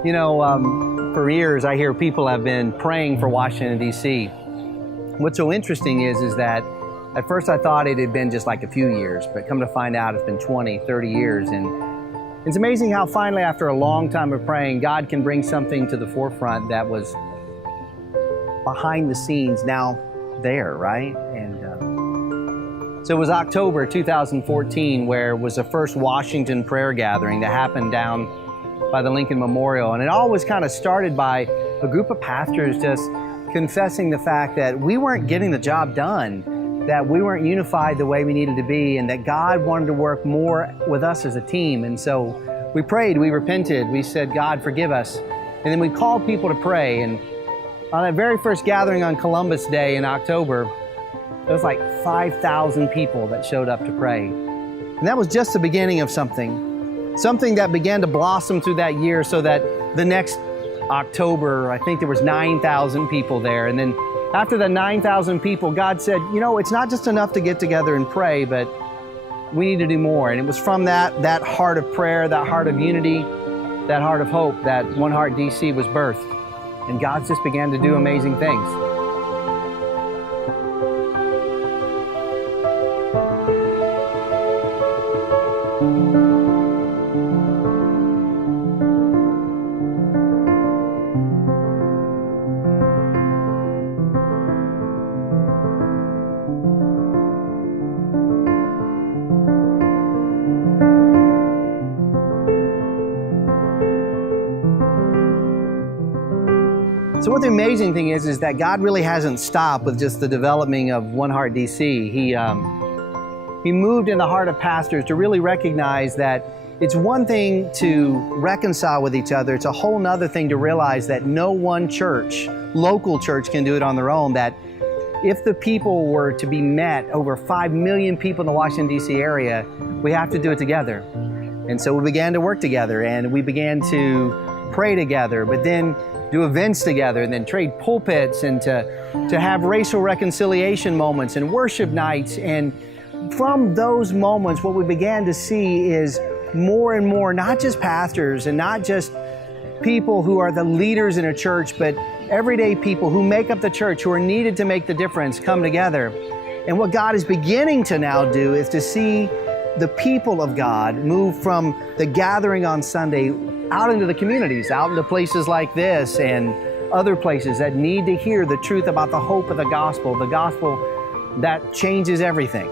For years I hear people have been praying for Washington, D.C. What's so interesting is that at first I thought it had been just like a few years, but come to find out it's been 20, 30 years. And it's amazing how finally, after a long time of praying, God can bring something to the forefront that was behind the scenes now there, right? And so it was October 2014 where was the first Washington prayer gathering that happened down by the Lincoln Memorial. And it all was kind of started by a group of pastors just confessing the fact that we weren't getting the job done, that we weren't unified the way we needed to be, and that God wanted to work more with us as a team. And so we prayed, we repented, we said, God, forgive us. And then we called people to pray. And on that very first gathering on Columbus Day in October, there was like 5,000 people that showed up to pray. And that was just the beginning of something that began to blossom through that year, so that the next October, I think there was 9,000 people there. And then after the 9,000 people, God said, it's not just enough to get together and pray, but we need to do more. And it was from that heart of prayer, that heart of unity, that heart of hope, that One Heart DC was birthed. And God just began to do amazing things. So what the amazing thing is that God really hasn't stopped with just the development of One Heart DC. He moved in the heart of pastors to really recognize that it's one thing to reconcile with each other. It's a whole nother thing to realize that no one church, local church, can do it on their own. That if the people were to be met, over 5 million people in the Washington, D.C. area, we have to do it together. And so we began to work together, and we began to pray together, but then do events together, and then trade pulpits, and to have racial reconciliation moments and worship nights. And from those moments, what we began to see is more and more, not just pastors and not just people who are the leaders in a church, but everyday people who make up the church, who are needed to make the difference, come together. And what God is beginning to now do is to see the people of God move from the gathering on Sunday out into the communities, out into places like this and other places that need to hear the truth about the hope of the gospel that changes everything.